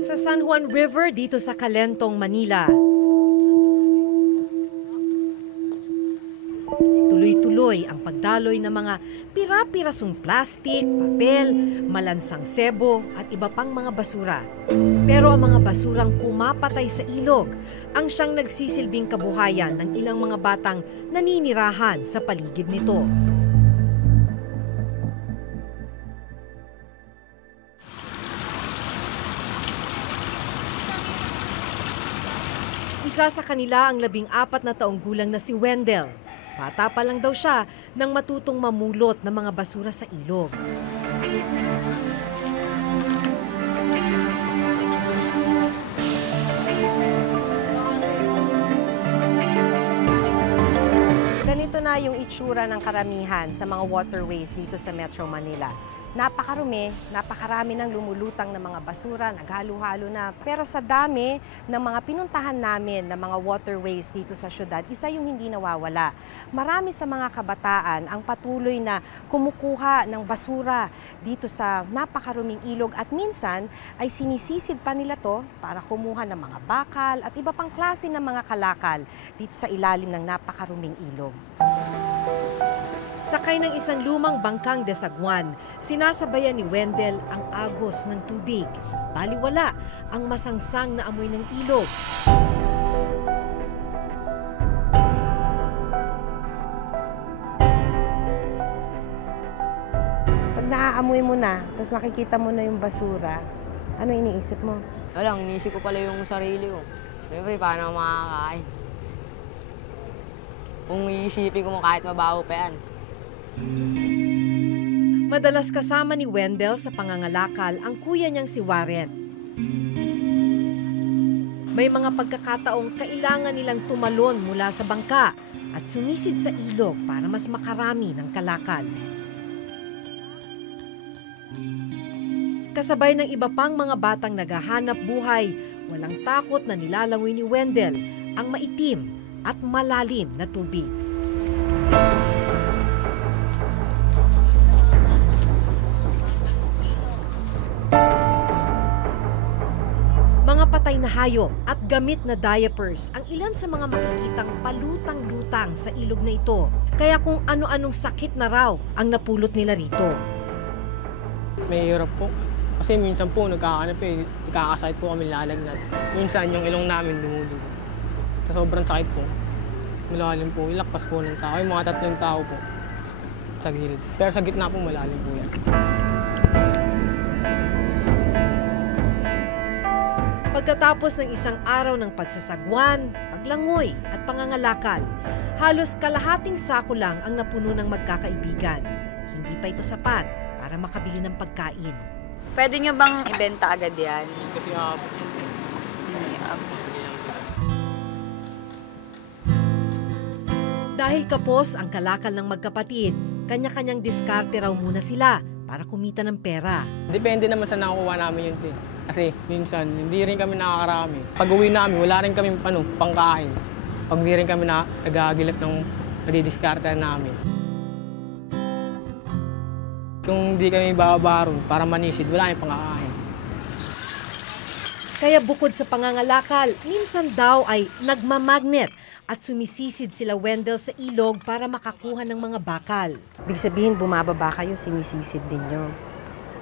Sa San Juan River dito sa Calentong, Manila. Tuloy-tuloy ang pagdaloy ng mga pira-pirasong plastik, papel, malansang sebo at iba pang mga basura. Pero ang mga basurang pumapatay sa ilog ang siyang nagsisilbing kabuhayan ng ilang mga batang naninirahan sa paligid nito. Isa sa kanila ang 14 na taong gulang na si Wendell. Bata pa lang daw siya nang matutong mamulot ng mga basura sa ilog. Ganito na yung itsura ng karamihan sa mga waterways dito sa Metro Manila. Napakarumi, napakarami ng lumulutang na mga basura, naghalo-halo na. Pero sa dami ng mga pinuntahan namin na mga waterways dito sa syudad, isa yung hindi nawawala. Marami sa mga kabataan ang patuloy na kumukuha ng basura dito sa napakaruming ilog at minsan ay sinisisid pa nila to para kumuha ng mga bakal at iba pang klase ng mga kalakal dito sa ilalim ng napakaruming ilog. Sakay ng isang lumang bangkang desaguan, sinasabayan ni Wendell ang agos ng tubig. Baliwala ang masangsang na amoy ng ilog. Pag naaamoy mo na, tapos nakikita mo na yung basura, ano iniisip mo? Wala, iniisip ko pala yung sarili ko. Siyempre, paano ako makakain? Kung iisipin ko mo kahit mabaho pa yan. Madalas kasama ni Wendell sa pangangalakal ang kuya niyang si Warren. May mga pagkakataong kailangan nilang tumalon mula sa bangka at sumisid sa ilog para mas makarami ng kalakal. Kasabay ng iba pang mga batang naghahanap buhay, walang takot na nilalangoy ni Wendell ang maitim at malalim na tubig. Mga patay na hayop at gamit na diapers ang ilan sa mga makikitang palutang-lutang sa ilog na ito. Kaya kung ano-anong sakit na raw ang napulot nila rito. May hirap po. Kasi minsan po ikakasakit po kami lalagnat. Minsan yung ilong namin dumudugo. Sa sobrang sakit po. Malalim po, ilakpas po ng tao. Yung mga 3 tao po sa gilid. Pero sa gitna po malalim po yan. Pagkatapos ng isang araw ng pagsasagwan, paglangoy at pangangalakal, halos kalahating sako lang ang napuno ng magkakaibigan. Hindi pa ito sapat para makabili ng pagkain. Pwede nyo bang ibenta agad yan? Kasi Dahil kapos ang kalakal ng magkapatid, kanya-kanyang diskarte raw muna sila para kumita ng pera. depende naman sa nakukuha namin yun din. Kasi minsan, hindi rin kami nakakarami. Pag uwi namin, wala rin kami pangkain. Pag hindi rin kami nagagilap ng madidiskarta namin. Kung hindi kami babaron para manisid, wala kami pangkain. Kaya bukod sa pangangalakal, minsan daw ay nagmamagnet at sumisisid sila Wendell sa ilog para makakuha ng mga bakal. Ibig sabihin, bumababa kayo, sinisisid ninyo.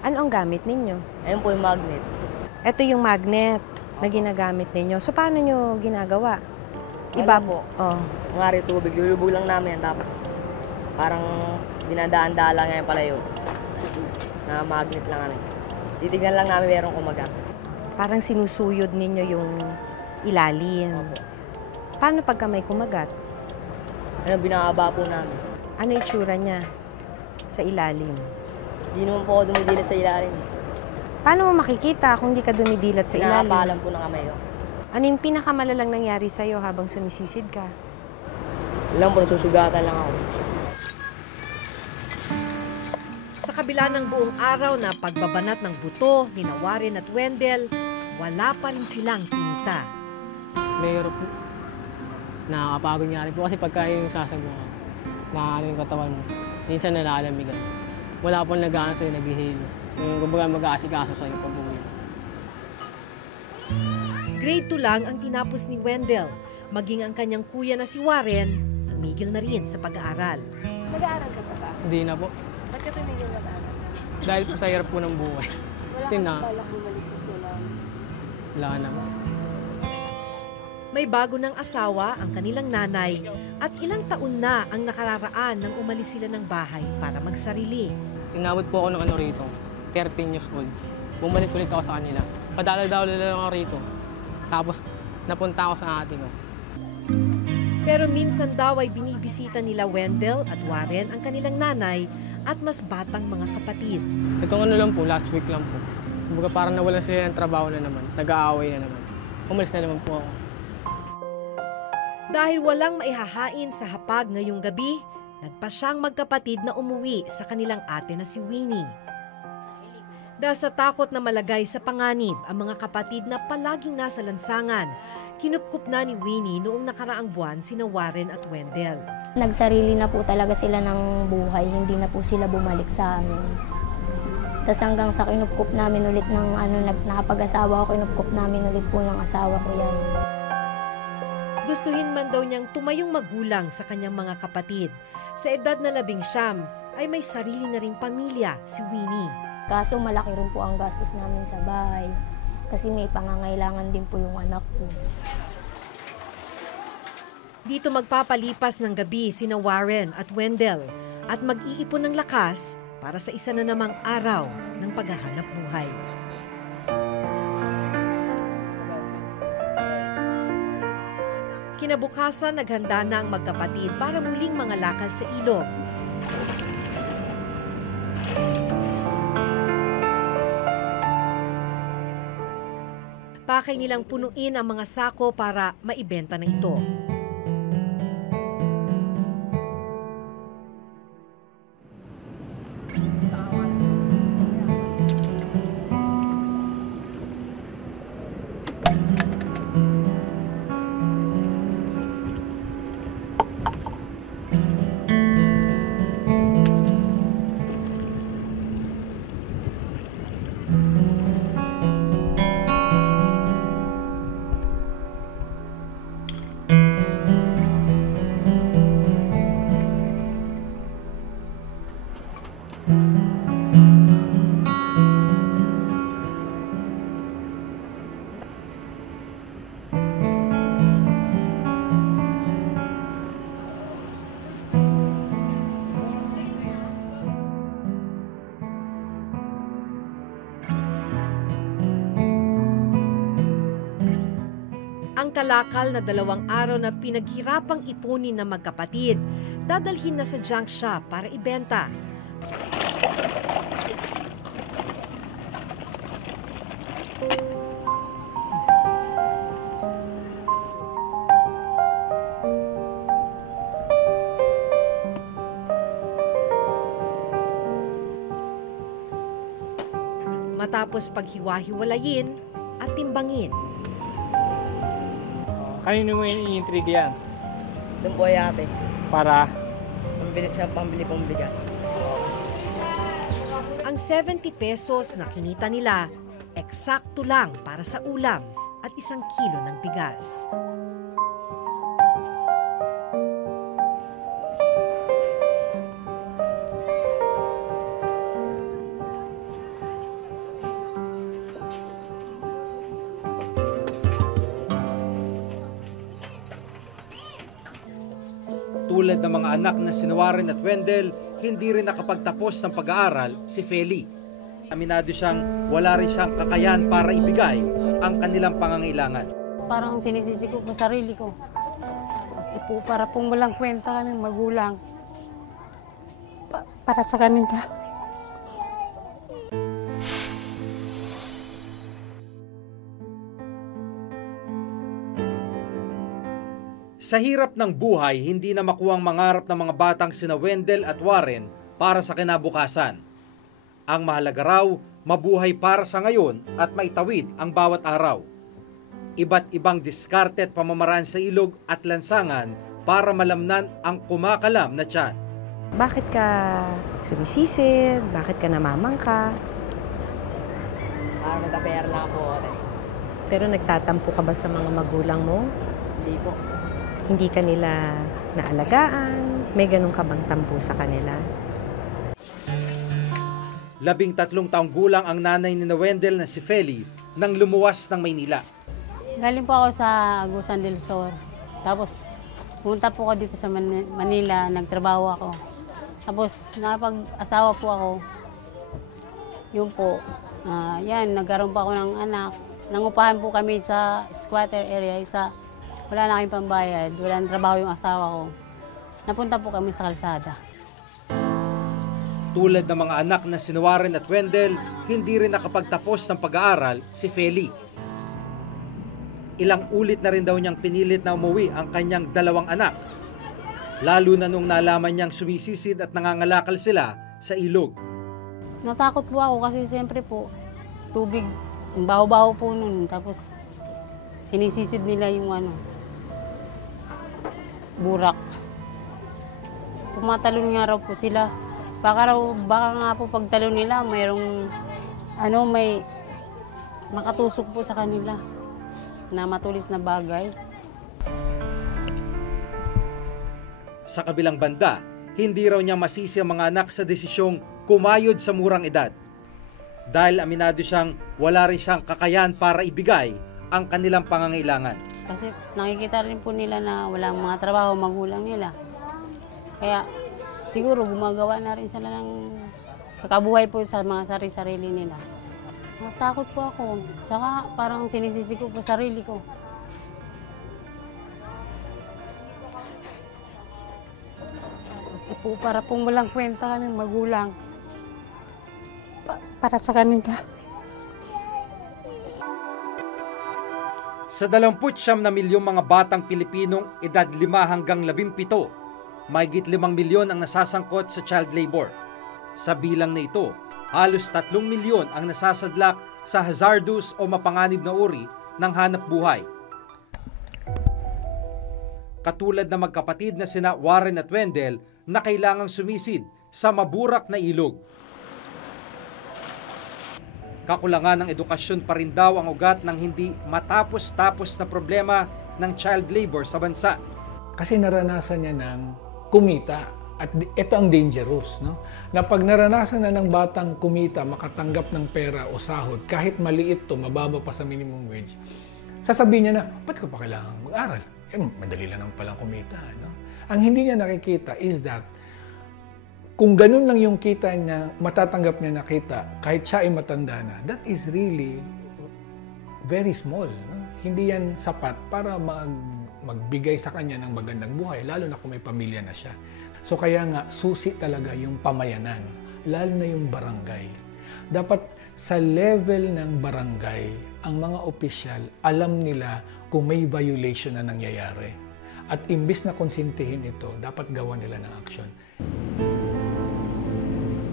Ano ang gamit ninyo? Ayun po yung magnet. Ito yung magnet na ginagamit ninyo. So, paano nyo ginagawa? Wala po. Oh. Ngari tubig, lulubog lang namin yan. Tapos parang dinadaan-daan lang ngayon pala yun. Na magnet lang kami. Titignan lang namin merong kumagat. Parang sinusuyod ninyo yung ilalim. Opo. Paano pagka may kumagat? Ano, binababa po namin. Ano itsura niya sa ilalim? Hindi naman po ako dumidilat sa ilalim. Paano mo makikita kung di ka dumidilat sa ilalim? Nakapaalam po ng kamay ko. Ano yung pinakamalalang nangyari sa'yo habang sumisisid ka? Alam po, nasusugatan lang ako. Sa kabila ng buong araw na pagbabanat ng buto ni Warren at Wendell, wala pa rin silang tinta. May hirap po. Nakakapagod nga rin po kasi pagka yung sasagawa ka, nakakano yung katawan mo. Minsan nalalamigan. Wala pong nag-aano sa'yo, naghihilo. Yung kumbaga mag-aasikaso sa'yo pag uwi. Grade 2 lang ang tinapos ni Wendell. Maging ang kanyang kuya na si Warren, tumigil na rin sa pag-aaral. Nag-aaral ka pa ba? Hindi na po. Ba't ka tumigil na aaral? Dahil po sa hirap po ng buhay. Wala Kasi kang na, balak bumalik sa eskwelahan. wala na po. May bago ng asawa ang kanilang nanay at ilang taon na ang nakararaan nang umalis sila ng bahay para magsarili. Inabot po ako ng rito, 13 years old. Bumalik ulit ako sa kanila. Padala-dala lang ako rito. Tapos napunta ako sa ate ko. Pero minsan daw ay binibisita nila Wendell at Warren ang kanilang nanay at mas batang mga kapatid. Itong lang po, last week lang po. Kumbaga parang nawalan sila ng trabaho na naman. Nag-aaway na naman. Umalis na naman po ako. Dahil walang maihahain sa hapag ngayong gabi, nagpa siyang magkapatid na umuwi sa kanilang ate na si Winnie. Dahil sa takot na malagay sa panganib ang mga kapatid na palaging nasa lansangan, kinupkup na ni Winnie noong nakaraang buwan sina Warren at Wendell. Nagsarili na po talaga sila ng buhay, hindi na po sila bumalik sa amin. Tapos hanggang sa kinupkup namin ulit ng nakapag-asawa ko, kinupkup namin ulit po ng asawa ko yan. Gustuhin man daw niyang tumayong magulang sa kanyang mga kapatid. Sa edad na 19 ay may sarili na ring pamilya si Winnie. Kaso malaki rin po ang gastos namin sa bahay kasi may pangangailangan din po yung anak ko. Dito magpapalipas ng gabi sina Warren at Wendell at mag-iipon ng lakas para sa isa na namang araw ng paghahanap buhay. Kinabukasan, naghanda na ang magkapatid para muling mangalakal sa ilog. Pakay nilang punuin ang mga sako para maibenta na ito. Ang kalakal na 2 araw na pinaghirapang ipunin ng magkapatid, dadalhin na sa junk shop para ibenta. Matapos paghiwa-hiwalayin at timbangin. Kanino mo i-intrigue yan? Doon po ay ate. Para Pambili pong bigas. Ang 70 pesos na kinita nila, eksakto lang para sa ulam at 1 kilo ng bigas. Tulad ng mga anak na sina Warren at Wendell, hindi rin nakapagtapos ng pag-aaral si Feli. Aminado siyang wala rin siyang kakayahan para ibigay ang kanilang pangangailangan. Parang sinisisi ko po sarili ko. Kasi po para pong walang kwenta kami magulang. Para sa kanila. Sa hirap ng buhay, hindi na makuwang mangarap ng mga batang sina Wendell at Warren para sa kinabukasan. Ang mahalaga raw, mabuhay para sa ngayon at maitawid ang bawat araw. Iba't ibang diskarte at pamamaraan sa ilog at lansangan para malamnan ang kumakalam na tiyan. Bakit ka sumisisid? Bakit ka namamangka? Nagka-PR lang po ate. Pero nagtatampo ka ba sa mga magulang mo? Hindi po. Hindi ka nila naalagaan? May ganun ka bang tampo sa kanila? 13 taong gulang ang nanay ni Wendell na si Feli nang lumuwas ng Maynila. Galing po ako sa Agusan del Sur. Tapos, pumunta po ako dito sa Manila, nagtrabaho ako. Tapos, nakapag-asawa po ako. Yun po. Nagkaroon pa ako ng anak. Nangupahan po kami sa squatter area. Wala na kaming pambayad. Wala nang trabaho yung asawa ko. Napunta po kami sa kalsada. Tulad ng mga anak na si Warren at Wendell, hindi rin nakapagtapos ng pag-aaral si Feli. Ilang ulit na rin daw niyang pinilit na umuwi ang kanyang 2 anak. Lalo na nung nalaman niyang sumisisid at nangangalakal sila sa ilog. Natakot po ako kasi siyempre po, tubig, baho-baho po nun. Tapos, sinisisid nila yung burak. Pumatalon nga raw po sila. Baka nga po pagtalon nila, mayroong, may makatusok po sa kanila na matulis na bagay. Sa kabilang banda, hindi raw niya masisi ang mga anak sa desisyong kumayod sa murang edad. Dahil aminado siyang wala rin siyang kakayahan para ibigay ang kanilang pangangailangan. Kasi nakikita rin po nila na walang mga trabaho magulang nila. Kaya siguro gumagawa na rin sila ng kakabuhay po sa mga sarili-sarili nila. Natakot po ako. Saka parang sinisisi ko po sarili ko. Kasi po para pong walang kwenta kami magulang. Para sa kanila. Sa 29 na milyong mga batang Pilipinong edad 5 hanggang 17, mahigit 5 milyon ang nasasangkot sa child labor. Sa bilang na ito, halos 3 milyon ang nasasadlak sa hazardous o mapanganib na uri ng hanap buhay. Katulad na magkapatid na sina Warren at Wendell na kailangang sumisid sa maburak na ilog. Kakulangan ng edukasyon pa rin daw ang ugat ng hindi matapos-tapos na problema ng child labor sa bansa. Kasi naranasan niya ng kumita. At ito ang dangerous, no? Na pag naranasan na ng batang kumita, makatanggap ng pera o sahod, kahit maliit to, mababa pa sa minimum wage, sasabihin niya na, ba't ko pa kailangan mag-aral? Madali lang palang kumita, no? Ang hindi niya nakikita is that, kung ganun lang yung kita niya, matatanggap niya na kita, kahit siya ay matanda na, that is really very small, no? Hindi yan sapat para magbigay sa kanya ng magandang buhay, lalo na kung may pamilya na siya. So kaya nga, susi talaga yung pamayanan, lalo na yung barangay. Dapat sa level ng barangay, ang mga opisyal, alam nila kung may violation na nangyayari. At imbis na konsintihin ito, dapat gawa nila ng aksyon.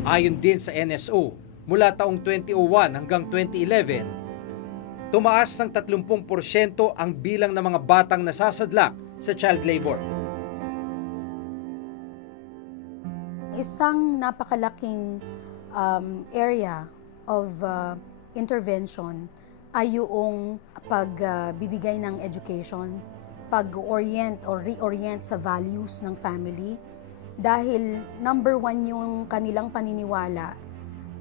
Ayon din sa NSO, mula taong 2001 hanggang 2011, tumaas ng 30% ang bilang ng mga batang nasasadlak sa child labor. Isang napakalaking area of intervention ay yung pagbibigay ng education, pag-orient or reorient sa values ng family. Dahil number 1 yung kanilang paniniwala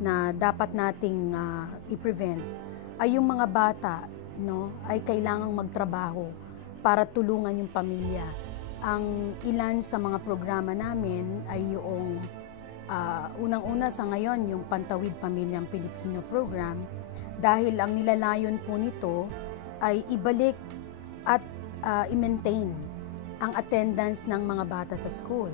na dapat nating i-prevent ay yung mga bata, no, ay kailangang magtrabaho para tulungan yung pamilya. Ang ilan sa mga programa namin ay yung unang-una sa ngayon yung Pantawid Pamilyang Pilipino program, dahil ang nilalayon po nito ay ibalik at i-maintain ang attendance ng mga bata sa school.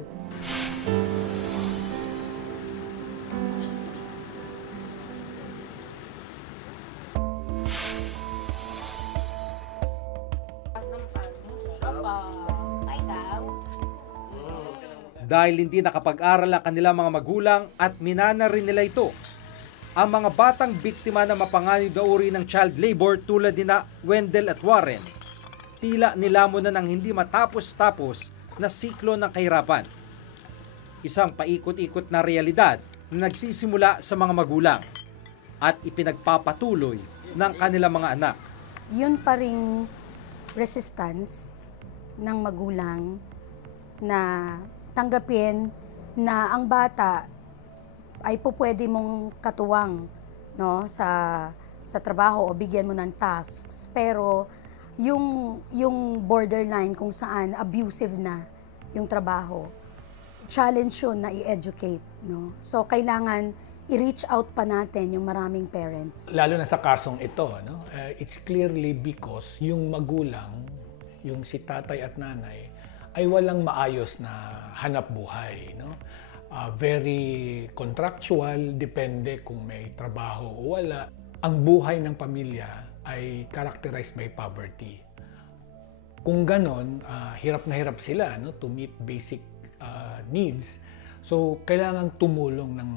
Dahil hindi nakapag-aral ang kanilang mga magulang at minana rin nila ito, ang mga batang biktima ng mapanganib na uri ng child labor tulad nina Wendell at Warren, tila nilamon na ng hindi matapos-tapos na siklo ng kahirapan. Isang paikot-ikot na realidad na nagsisimula sa mga magulang at ipinagpapatuloy ng kanilang mga anak. yun pa ring resistance ng magulang na tanggapin na ang bata ay pwede mong katuwang, no, sa trabaho o bigyan mo ng tasks, pero yung borderline kung saan abusive na yung trabaho, challenge yun na i-educate, no? So kailangan i-reach out pa natin yung maraming parents. Lalo na sa kasong ito, no? It's clearly because yung magulang, yung si tatay at nanay, ay walang maayos na hanap buhay, no? Very contractual, depende kung may trabaho o wala. Ang buhay ng pamilya ay characterized by poverty. Kung ganon, hirap na hirap sila, no, to meet basic needs. So kailangan tumulong ng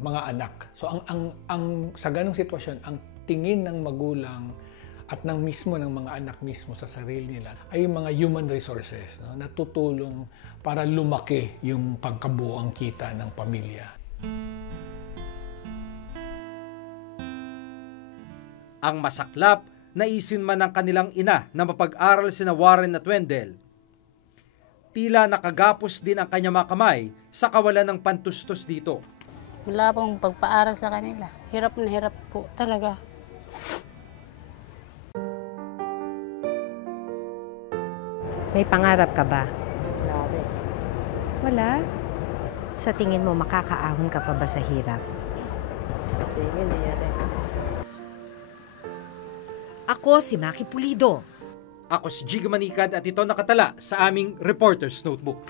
mga anak. So ang sa ganong sitwasyon, ang tingin ng magulang at ng mismo ng mga anak mismo sa sarili nila ay yung mga human resources, no, na tutulong para lumaki yung pagkabuoang kita ng pamilya. Ang masaklap, naisin man ng kanilang ina na mapag-aral sina Warren at Wendell. Tila nakagapos din ang kanyang mga kamay sa kawalan ng pantustos dito. Wala pong pagpaaral sa kanila. Hirap na hirap po talaga. May pangarap ka ba? Wala ate. Wala? Sa tingin mo, makakaahon ka pa ba sa hirap? Tingin, hindi ate. Ako si Maki Pulido. Ako si Jigga Manikad at ito nakatala sa aming Reporter's Notebook.